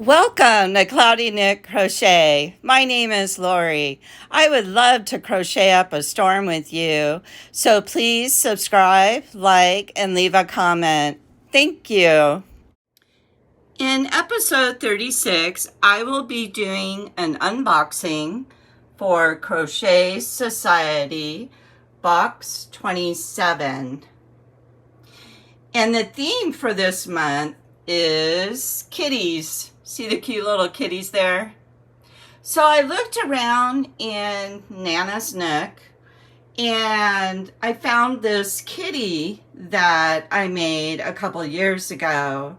Welcome to Cloudy Nook Crochet. My name is Lori. I would love to crochet up a storm with you, so please subscribe, like, and leave a comment. Thank you. In episode 36, I will be doing an unboxing for Crochet Society Box 27. And the theme for this month is kitties. See the cute little kitties there? So I looked around in Nana's Nook and I found this kitty that I made a couple years ago.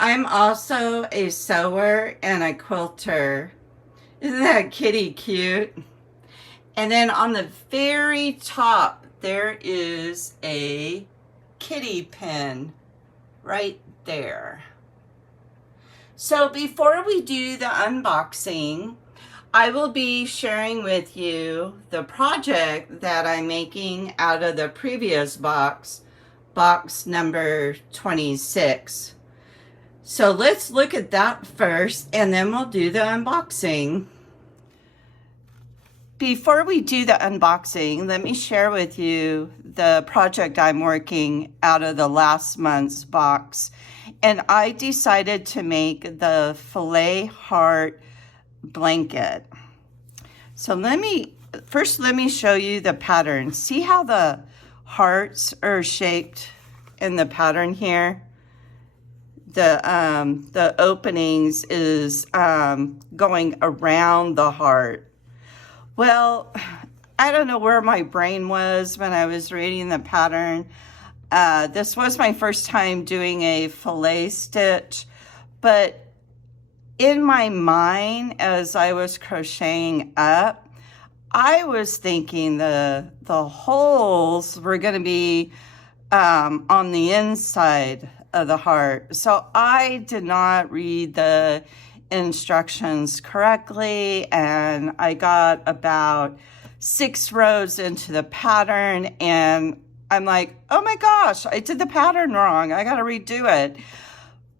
I'm also a sewer and a quilter. Isn't that kitty cute? And then on the very top, there is a kitty pin right there. So before we do the unboxing, I will be sharing with you the project that I'm making out of the previous box, box number 26. So let's look at that first and then we'll do the unboxing. Before we do the unboxing, let me share with you the project I'm working out of the last month's box. And I decided to make the Filet heart blanket. So let me show you the pattern. See how the hearts are shaped in the pattern here? The openings is going around the heart. Well, I don't know where my brain was when I was reading the pattern. This was my first time doing a filet stitch, but in my mind, as I was crocheting up, I was thinking the holes were going to be on the inside of the heart. So I did not read the instructions correctly, and I got about 6 rows into the pattern and I'm like, oh my gosh, I did the pattern wrong. I got to redo it.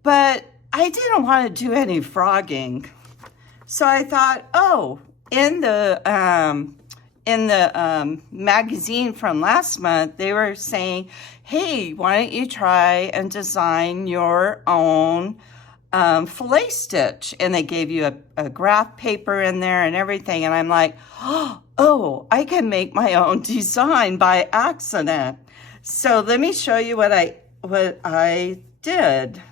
But I didn't want to do any frogging. So I thought, oh, in the magazine from last month, they were saying, hey, why don't you try and design your own filet stitch? And they gave you a graph paper in there and everything. And I'm like, oh, I can make my own design by accident. So let me show you what I did.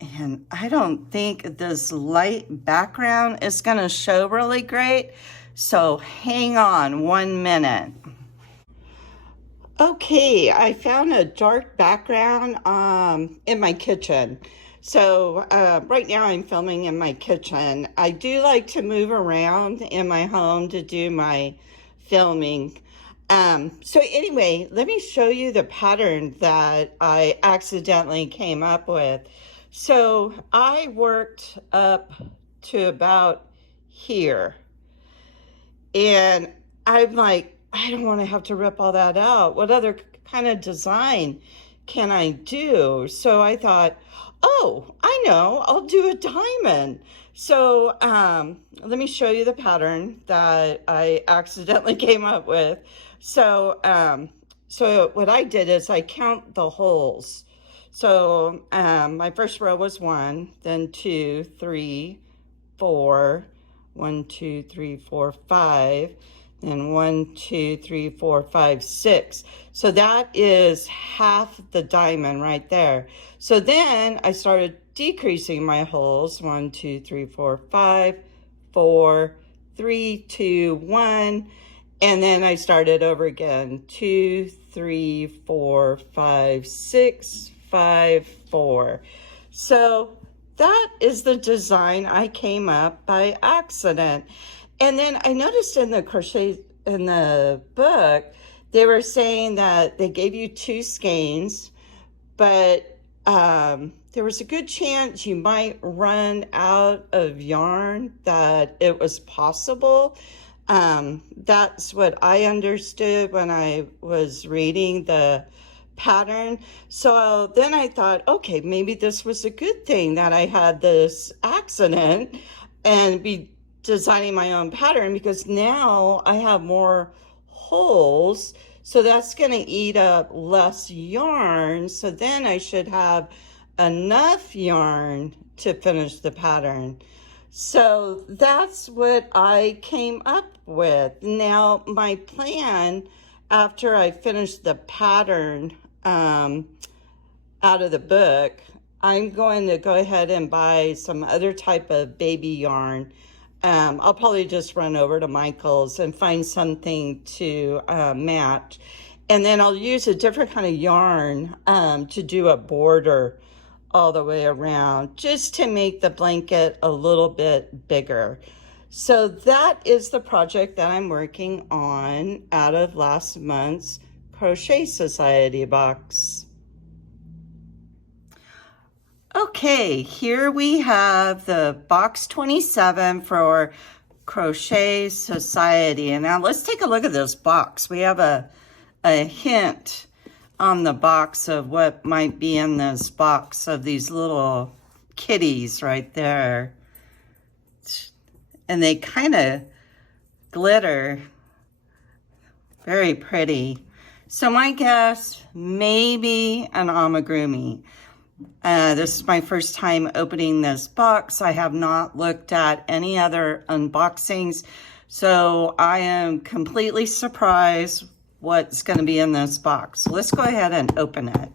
And I don't think this light background is going to show really great. So hang on 1 minute. Okay, I found a dark background in my kitchen. So right now I'm filming in my kitchen. I do like to move around in my home to do my filming. So anyway, let me show you the pattern that I accidentally came up with. So I worked up to about here. And I'm like, I don't want to have to rip all that out. What other kind of design can I do? So I thought, oh, I know, I'll do a diamond. So let me show you the pattern that I accidentally came up with. So what I did is I count the holes. So my first row was 1, then 2, 3, 4, 1, 2, 3, 4, 5, and 1, 2, 3, 4, 5, 6. So that is half the diamond right there. So then I started decreasing my holes. 1, 2, 3, 4, 5, 4, 3, 2, 1. And then I started over again. 2, 3, 4, 5, 6, 5, 4. So that is the design I came up by accident. And then I noticed in the book, they were saying that they gave you 2 skeins, but there was a good chance you might run out of yarn, that it was possible. That's what I understood when I was reading the pattern. So then I thought, okay, maybe this was a good thing that I had this accident and be designing my own pattern, because now I have more holes. So that's going to eat up less yarn. So then I should have enough yarn to finish the pattern. So that's what I came up with. Now my plan, after I finish the pattern out of the book, I'm going to go ahead and buy some other type of baby yarn. I'll probably just run over to Michael's and find something to match. And then I'll use a different kind of yarn to do a border all the way around, just to make the blanket a little bit bigger. So that is the project that I'm working on out of last month's Crochet Society box. Okay, here we have the box 27 for Crochet Society. And now let's take a look at this box. We have a hint on the box of what might be in this box of these little kitties right there. And they kind of glitter. Very pretty. So my guess, maybe an amigurumi. This is my first time opening this box. I have not looked at any other unboxings, so I am completely surprised what's going to be in this box. So let's go ahead and open it.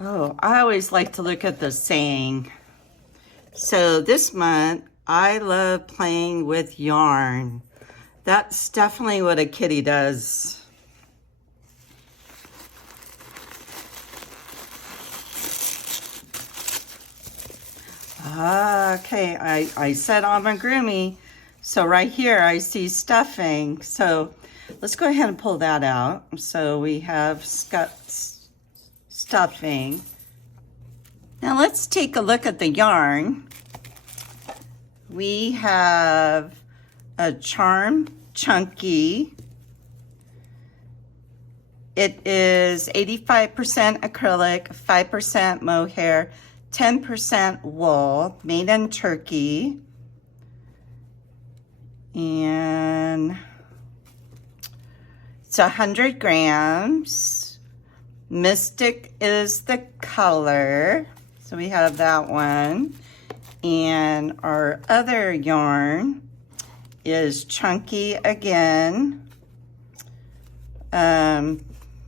Oh, I always like to look at the saying. So this month, I love playing with yarn. That's definitely what a kitty does. Okay, I said amigurumi. So right here I see stuffing. So let's go ahead and pull that out. So we have stuffing. Now let's take a look at the yarn. We have a Charm Chunky. It is 85% acrylic, 5% mohair, 10% wool, made in Turkey. And it's 100 grams. Mystic is the color. So we have that one. And our other yarn is Chunky again.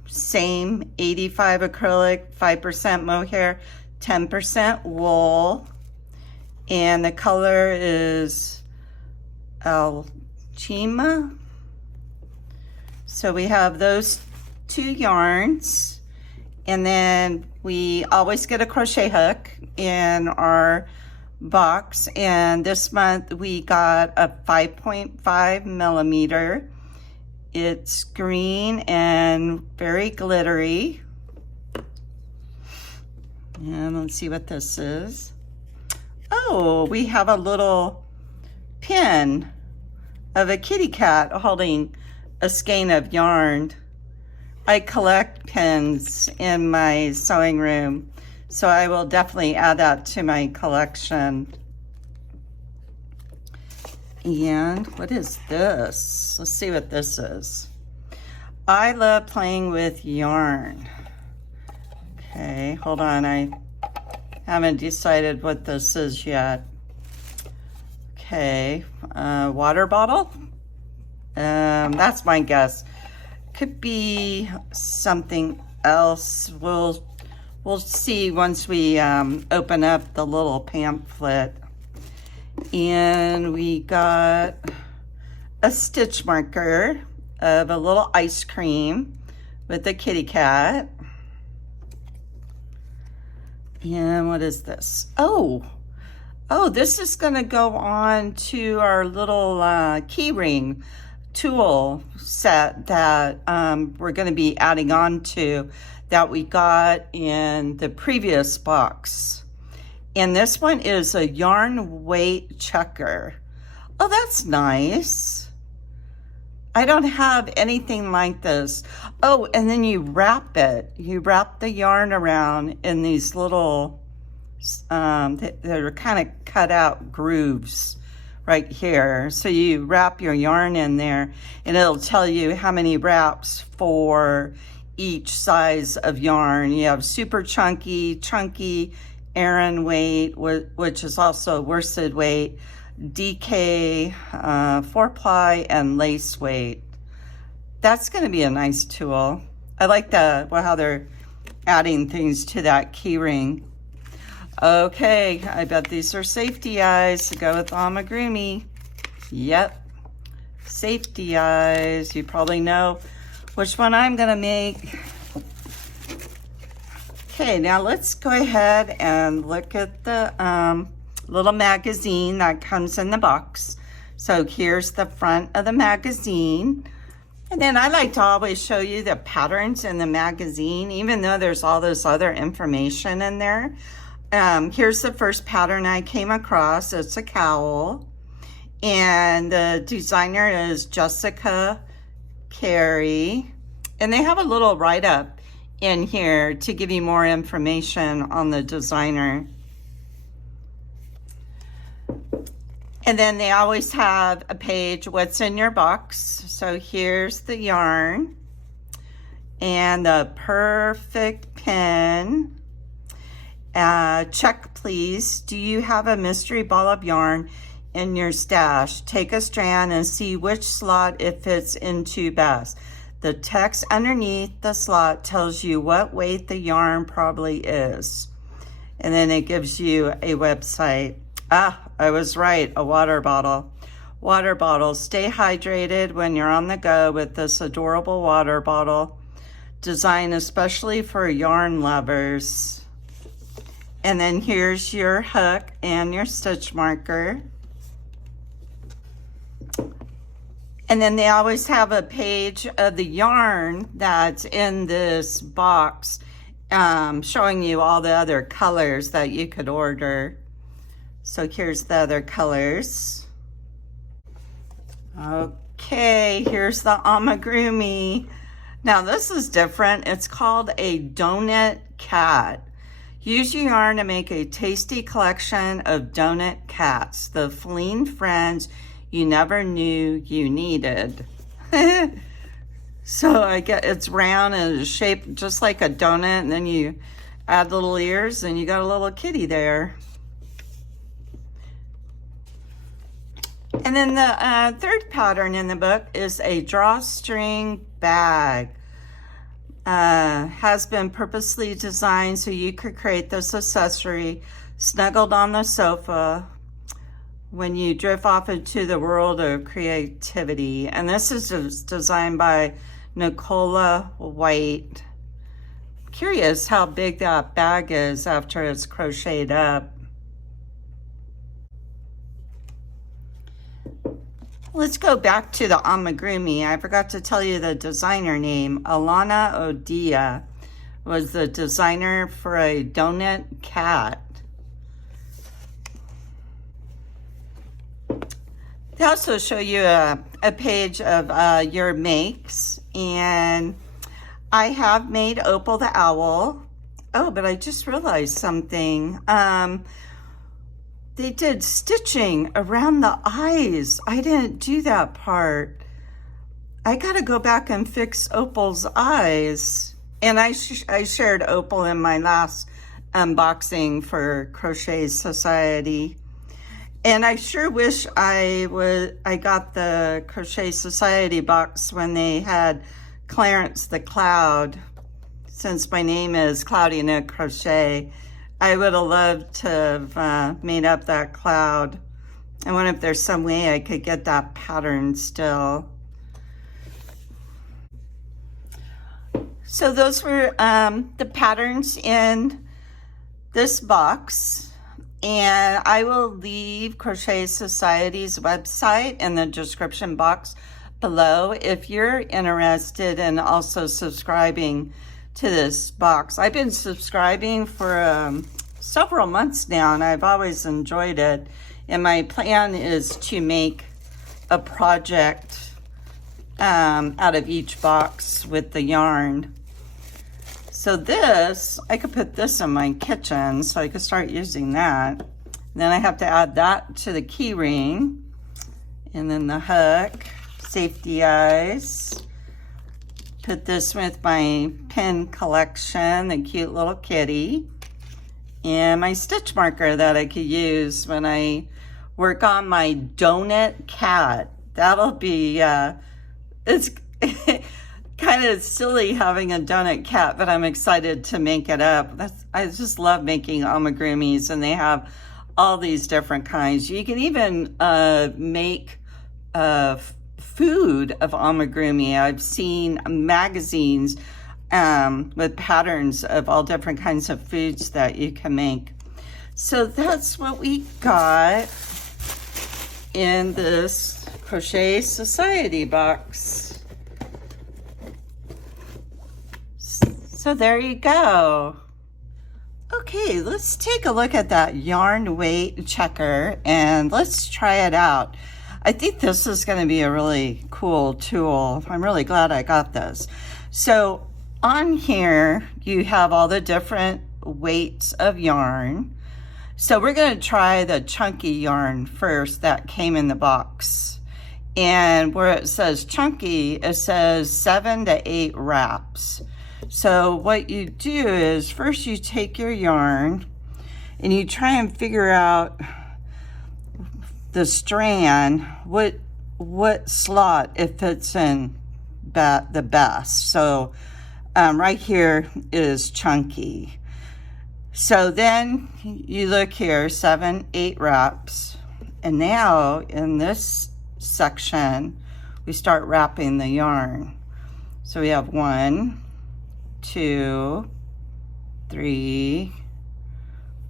Same 85 acrylic, 5% mohair, 10% wool. And the color is Alchema. So we have those two yarns. And then we always get a crochet hook in our box, and this month we got a 5.5 millimeter. It's green and very glittery. And let's see what this is. Oh, we have a little pin of a kitty cat holding a skein of yarn. I collect pins in my sewing room, so I will definitely add that to my collection. And what is this? Let's see what this is. I love playing with yarn. Okay, hold on. I haven't decided what this is yet. Okay, water bottle. That's my guess. Could be something else. We'll see once we open up the little pamphlet. And we got a stitch marker of a little ice cream with a kitty cat. And what is this? Oh, this is gonna go on to our little key ring tool set that we're gonna be adding on to, that we got in the previous box. And this one is a yarn weight checker. Oh, that's nice. I don't have anything like this. Oh, and then you wrap it. You wrap the yarn around in these little, they're kind of cut out grooves right here. So you wrap your yarn in there and it'll tell you how many wraps for each size of yarn. You have super chunky, Aran weight, which is also worsted weight, DK, 4-ply, and lace weight. That's going to be a nice tool. I like how they're adding things to that key ring. Okay, I bet these are safety eyes to go with Amigurumi. Yep, safety eyes. You probably know which one I'm going to make. Okay, now let's go ahead and look at the little magazine that comes in the box. So here's the front of the magazine. And then I like to always show you the patterns in the magazine, even though there's all this other information in there. Here's the first pattern I came across. It's a cowl. And the designer is Jessica Carey. And they have a little write-up in here to give you more information on the designer. And then they always have a page, what's in your box. So here's the yarn and the perfect pin. Check please, do you have a mystery ball of yarn in your stash? Take a strand and see which slot it fits into best. The text underneath the slot tells you what weight the yarn probably is. And then it gives you a website. Ah, I was right, a water bottle. Water bottle, stay hydrated when you're on the go with this adorable water bottle, designed especially for yarn lovers. And then here's your hook and your stitch marker. And then they always have a page of the yarn that's in this box, showing you all the other colors that you could order. So here's the other colors. Okay, here's the Amigurumi. Now this is different. It's called a donut cat. Use your yarn to make a tasty collection of donut cats, the feline friends you never knew you needed. So I get it's round and it's shaped just like a donut, and then you add little ears and you got a little kitty there. And then the third pattern in the book is a drawstring bag. Has been purposely designed so you could create this accessory snuggled on the sofa when you drift off into the world of creativity. And this is designed by Nicola White. Curious how big that bag is after it's crocheted up. Let's go back to the Amigurumi. I forgot to tell you the designer name. Alana Odia was the designer for a donut cat. They also show you a page of your makes. And I have made Opal the owl. Oh, but I just realized something. They did stitching around the eyes. I didn't do that part. I gotta go back and fix Opal's eyes. And I shared Opal in my last unboxing for Crochet Society. And I sure wish I got the Crochet Society box when they had Clarence the Cloud. Since my name is cloudynookcrochet, I would have loved to have made up that cloud. I wonder if there's some way I could get that pattern still. So those were the patterns in this box. And I will leave Crochet Society's website in the description box below if you're interested in also subscribing to this box. I've been subscribing for several months now, and I've always enjoyed it. And my plan is to make a project out of each box with the yarn. So this, I could put this in my kitchen, so I could start using that. Then I have to add that to the key ring, and then the hook, safety eyes. Put this with my pin collection, the cute little kitty, and my stitch marker that I could use when I work on my donut cat. That'll be, it's kind of silly having a donut cat, but I'm excited to make it up. I just love making amigurumis, and they have all these different kinds. You can even make food of amigurumi. I've seen magazines with patterns of all different kinds of foods that you can make. So that's what we got in this Crochet Society box. So there you go. Okay, let's take a look at that yarn weight checker and let's try it out. I think this is going to be a really cool tool. I'm really glad I got this. So on here, you have all the different weights of yarn. So we're going to try the chunky yarn first that came in the box. And where it says chunky, it says 7 to 8 wraps. So what you do is first you take your yarn and you try and figure out the strand, what slot it fits in the best. So right here is chunky. So then you look here, 7, 8 wraps. And now in this section, we start wrapping the yarn. So we have 1, 2, 3,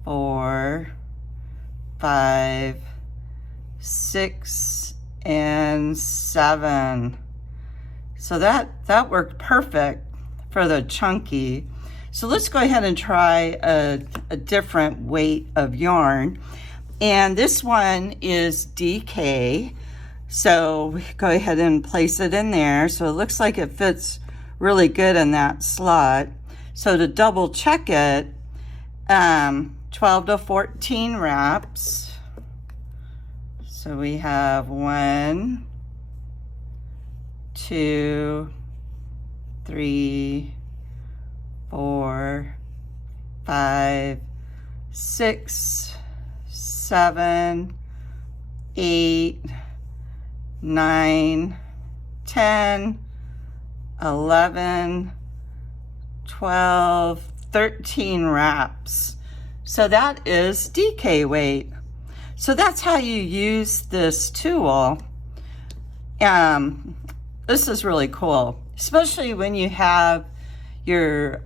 4, 5, 6, and 7. So that worked perfect for the chunky. So let's go ahead and try a different weight of yarn. And this one is DK. So we go ahead and place it in there. So it looks like it fits really good in that slot. So to double check it, 12 to 14 wraps. So we have 1, 2, 3, 4, 5, 6, 7, 8, 9, 10, 11, 12, 13 wraps. So that is DK weight. So that's how you use this tool. This is really cool, especially when you have your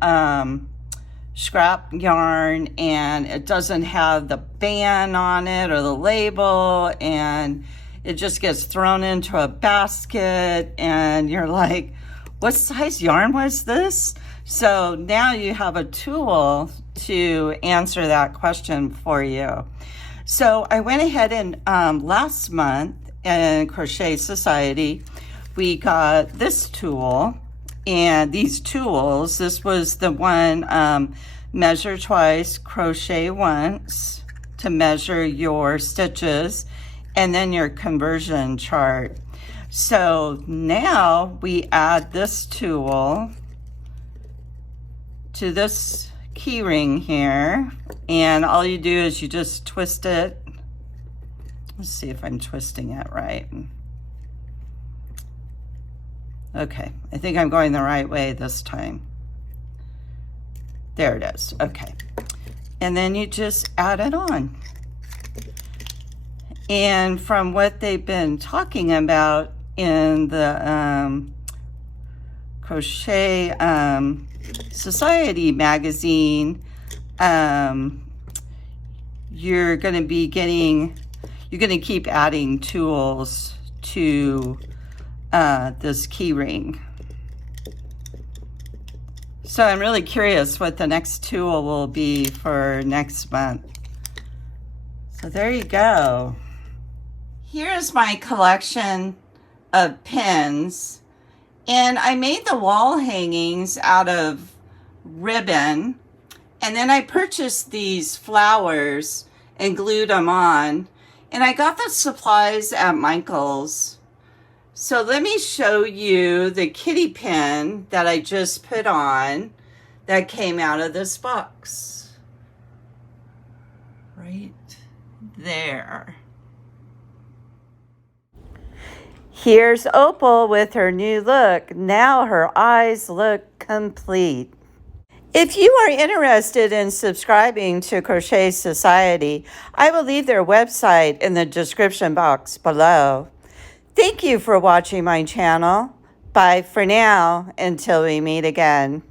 scrap yarn and it doesn't have the band on it or the label, and it just gets thrown into a basket and you're like, what size yarn was this? So now you have a tool to answer that question for you. So I went ahead and last month in Crochet Society, we got this tool and these tools. This was the one, measure twice, crochet once, to measure your stitches, and then your conversion chart. So now we add this tool to this key ring here, and all you do is you just twist it. Let's see if I'm twisting it right. Okay, I think I'm going the right way this time. There it is. Okay, and then you just add it on. And from what they've been talking about in the Crochet Society magazine, you're going to keep adding tools to this key ring. So I'm really curious what the next tool will be for next month. So there you go. Here's my collection of pins. And I made the wall hangings out of ribbon. And then I purchased these flowers and glued them on. And I got the supplies at Michael's. So let me show you the kitty pin that I just put on that came out of this box. Right there. Here's Opal with her new look. Now her eyes look complete. If you are interested in subscribing to Crochet Society, I will leave their website in the description box below. Thank you for watching my channel. Bye for now until we meet again.